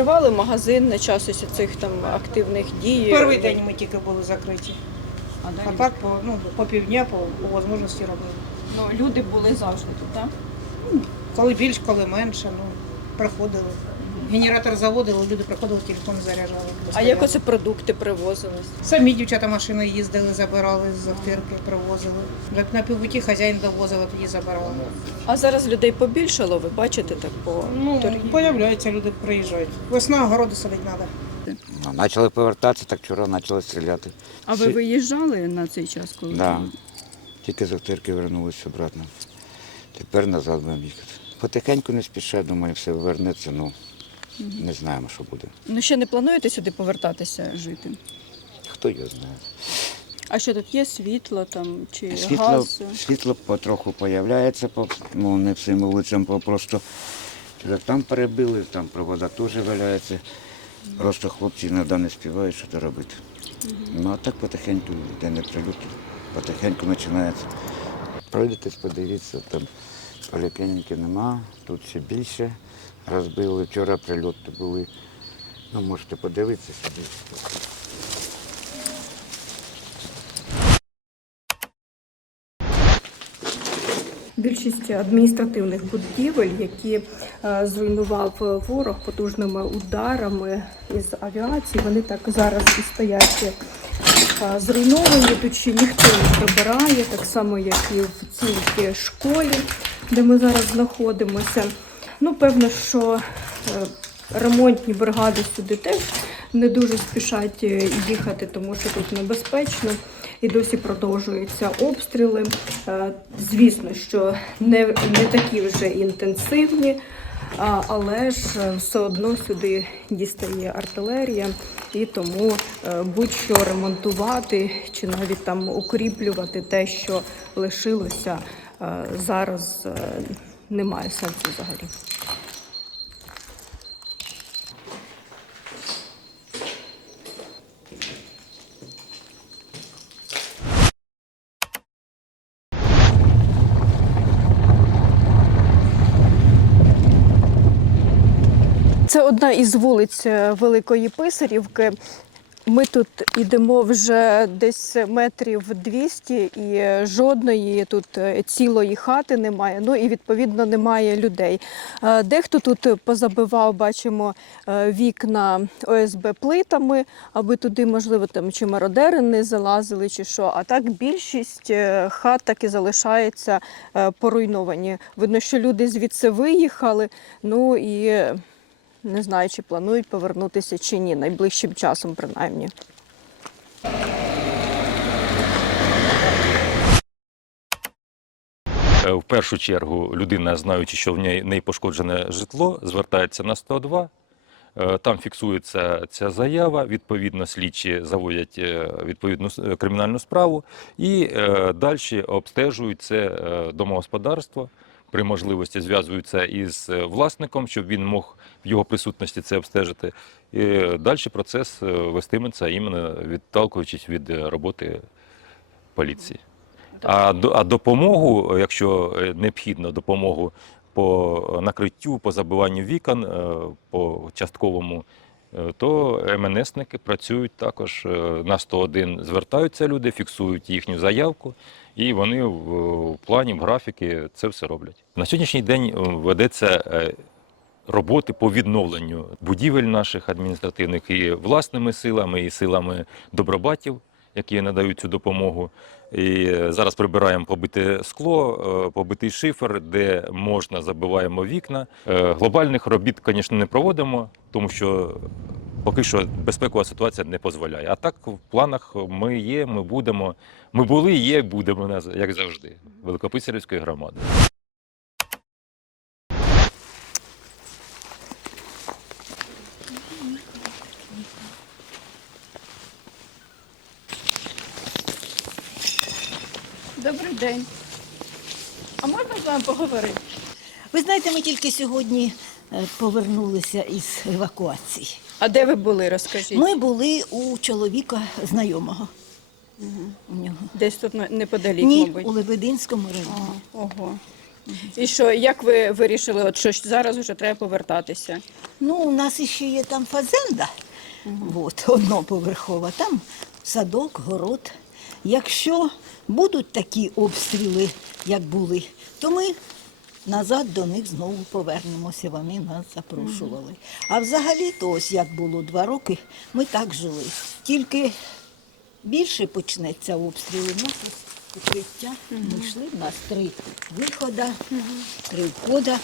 Закривали магазин на час ось цих там активних дій. Перший день ми тільки були закриті. А А так по, ну, по півдня по, по можливості робили. Ну, люди були завжди тут, так? Коли більш, коли менше, ну, приходили. Генератор заводили, люди приходили, телефон заряджали. А як оце продукти привозились? Самі дівчата машини їздили, забирали з автирки, привозили. Вже на півпуті хазяїн довозив, а тоді забирали. А зараз людей побільшало, ви бачите так по Ну, торгівлі? появляються, люди приїжджають. Весна, городи садити треба. Ну, почали повертатися, так вчора почали стріляти. А ви Всі- виїжджали на цей час, коли Да. Тільки з автирки вернулися обратно. Тепер назад будемо їхати. Потихеньку не спіша, думаю, все вернеться, ну не знаємо, що буде. ну ще не плануєте сюди повертатися жити? Хто його знає. А що тут є світло там чи Світло, газ? світло потроху з'являється, по, ну не всім вулицям, по- просто там перебили, там провода теж валяються. Просто хлопці іноді не співають, що то робити. Ну а так потихеньку йде не прильот, потихеньку починається. Пройдетесь, подивіться, там поліклініки нема, тут ще більше розбили. Вчора прильоти були. Ну, можете подивитися сюди. Більшість адміністративних будівель, які е, зруйнував ворог потужними ударами із авіації, вони так зараз і стоять е, зруйновані. Тут ще ніхто не прибирає, так само як і в цій школі, де ми зараз знаходимося. Ну, певно, що е, ремонтні бригади сюди теж не дуже спішать е, їхати, тому що тут небезпечно і досі продовжуються обстріли. Е, Звісно, що не, не такі вже інтенсивні, але ж все одно сюди дістає артилерія, і тому будь-що ремонтувати чи навіть там укріплювати те, що лишилося, зараз немає сенсу взагалі. Це одна із вулиць е, Великої Писарівки. Ми тут йдемо вже десь метрів 200 і жодної тут е, цілої хати немає. Ну і відповідно немає людей. Е, Дехто тут позабивав, бачимо е, вікна ОСБ плитами, аби туди, можливо, там чи мародери не залазили, чи що. А так більшість хат так і залишається поруйновані. Видно, що люди звідси виїхали. Ну і не знаю, чи планують повернутися чи ні, найближчим часом принаймні. Е, В першу чергу людина, знаючи, що в неї пошкоджене житло, звертається на 102. Е, Там фіксується ця заява, відповідно, слідчі заводять е, відповідну кримінальну справу і далі обстежують це домогосподарство. При можливості зв'язуються із е, власником, щоб він мог в його присутності це обстежити. І далі процес е, вестиметься іменно відталкуючись від е, роботи поліції. А, а допомогу, якщо необхідно, допомогу по накриттю, по забиванню вікон, по частковому, то МНСники працюють також на 101, звертаються люди, фіксують їхню заявку, і вони в, плані, в графіки це все роблять. На сьогоднішній день е, ведеться е, роботи по відновленню будівель наших адміністративних і власними силами, і силами добробатів, які надають цю допомогу. І е, зараз прибираємо побите скло, побитий шифер, де можна забиваємо вікна. Глобальних робіт, звісно, не проводимо, тому що поки що безпекова ситуація не дозволяє. А так в планах ми є, ми будемо. Ми були, є, будемо як завжди. Великописарівської громади. Добрий день. А можна з вами поговорити? Ви знаєте, ми тільки сьогодні е, повернулися із евакуації. А де ви були, розкажіть? Ми були у чоловіка знайомого. У нього. Десь тут не- неподалік, Ні, мабуть. у Лебединському районі. Ого. І що, як ви вирішили, от що ж зараз вже треба повертатися? Ну, у нас ще є там фазенда, от, одноповерхова, там садок, город. Якщо будуть такі обстріли, як були, то ми назад до них знову повернемося. Вони нас запрошували. А взагалі, то ось як було два роки, ми так жили. Тільки більше почнеться обстріли. У нас укриття. Ми йшли, в нас три виходи, три входи.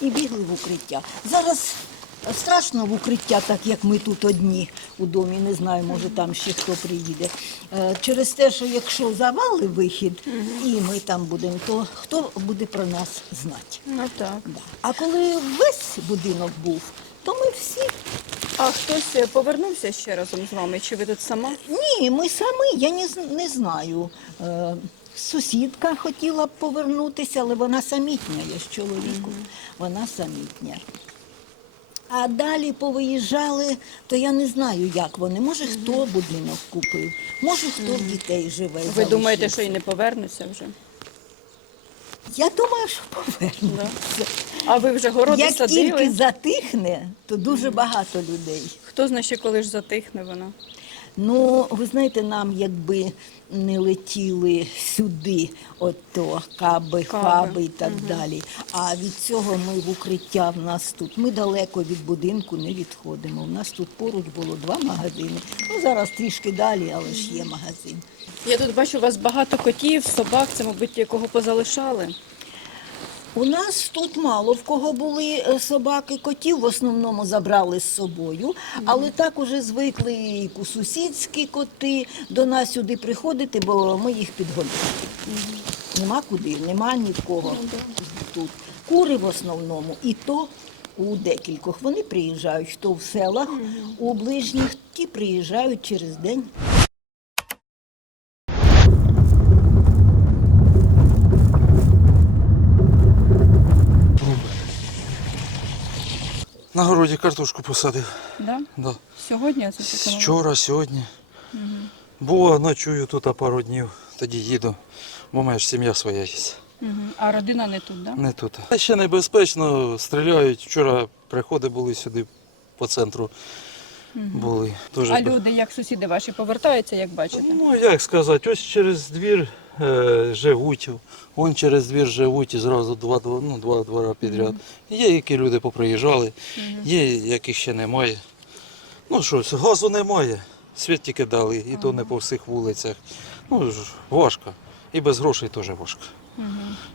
І бігли в укриття. Зараз страшно в укриття, так як ми тут одні у домі, не знаю, може там ще хто приїде. Е, Через те, що якщо завали вихід, і ми там будемо, то хто буде про нас знати? Ну так. Да. А коли весь будинок був, то ми всі. А хтось е, повернувся ще разом з вами? Чи ви тут сама? Ні, ми самі, я не, не знаю. Е, Сусідка хотіла б повернутися, але вона самітня, я з чоловіком. Вона самітня. А далі повиїжджали, то я не знаю, як вони. Може, хто будинок купив, може, хто в дітей живе. Ви думаєте, що і не повернуться вже? Я думаю, що повернуться. А ви вже городи Як садили? тільки затихне, то дуже багато людей. Хто знає, ще коли ж затихне вона? Ну, ви знаєте, нам якби не летіли сюди, ото каби, Каби. хаби і так далі. А від цього ми в укриття в нас тут. Ми далеко від будинку не відходимо. У нас тут поруч було два магазини. Ну зараз трішки далі, але ж є магазин. Я тут бачу у вас багато котів, собак, це, мабуть, якого позалишали. У нас тут мало в кого були е, собаки, котів в основному забрали з собою, але так уже звикли і сусідські коти до нас сюди приходити, бо ми їх підгодили. Нема куди, нема нікого тут. Кури в основному, і то у декількох. Вони приїжджають, хто в селах, у ближніх, ті приїжджають через день. На городі картошку посадив. Да? Да. Сьогодні це? Вчора, сьогодні. Було, ночую тут пару днів, тоді їду, бо моя ж сім'я своя є. Мгм. А родина не тут, да? Не тут. А ще небезпечно, стріляють. Вчора приходи були сюди по центру. Були. Дуже А люди, як сусіди ваші, повертаються, як бачите? Ну, як сказати, ось через двір е, живуть, вон через двір живуть і зразу два, ну, два двора підряд. Є, які люди поприїжджали, є, яких ще немає. Ну що, газу немає, світ тільки дали, і то не по всіх вулицях. Ну, важко. І без грошей теж важко.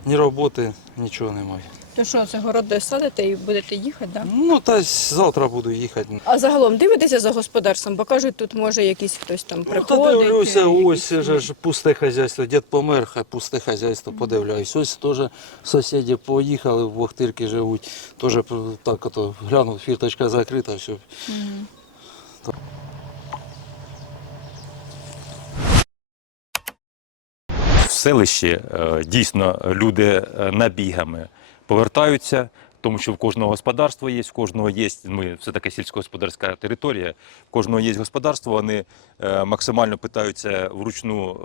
Ні роботи, нічого немає. То що, це городи садите і будете їхати, да? Ну, та сь завтра буду їхати. А загалом дивитеся за господарством, бо кажуть, тут може якийсь хтось там Ну, та дивлюся, ось якісь- же ж пусте хазяйство, дід помер, хай пусте хазяйство, подивляюсь. Ось теж сусіди поїхали, в Бохтирки живуть. Теж так ото глянув, фірточка закрита, все. в селищі е, дійсно люди е, набігами повертаються, тому що в кожного господарство є, в кожного є. Ми все таки сільськогосподарська територія. В кожного є господарство. Вони е, максимально питаються вручну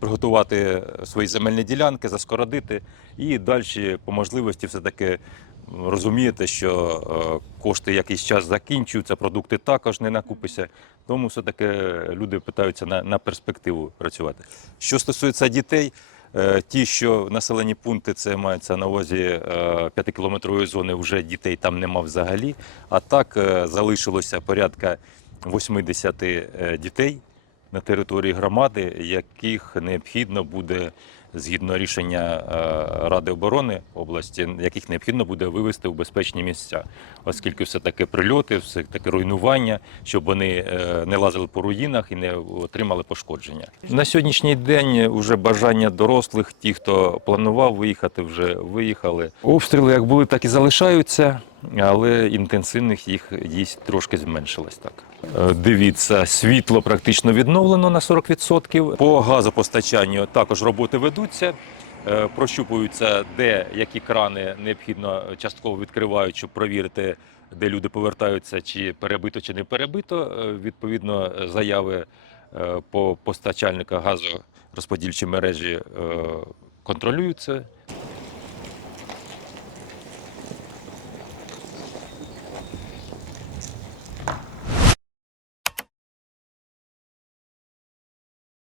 приготувати свої земельні ділянки, заскородити і далі по можливості все таки. Розумієте, що е, кошти якийсь час закінчуються, продукти також не накупися. Тому все-таки люди питаються на, на перспективу працювати. Що стосується дітей, е, ті, що населені пункти, це мається на увазі е, п'ятикілометрової зони, вже дітей там нема взагалі. А так залишилося порядка 80 е, дітей на території громади, яких необхідно буде. Згідно рішення е, Ради оборони області, яких необхідно буде вивести в безпечні місця, оскільки все таки прильоти, все таки руйнування, щоб вони е, не лазили по руїнах і не отримали пошкодження. На сьогоднішній день вже бажання дорослих, ті, хто планував виїхати, вже виїхали. Обстріли як були, так і залишаються, але інтенсивних їх дійсно трошки зменшилось так. Е, Дивіться, світло практично відновлено на 40%. По газопостачанню також роботи ведуться. Е, Прощупуються, де які крани необхідно частково відкривають, щоб провірити, де люди повертаються, чи перебито, чи не перебито. Е, Відповідно, заяви по постачальника газорозподільчої мережі е, контролюють це,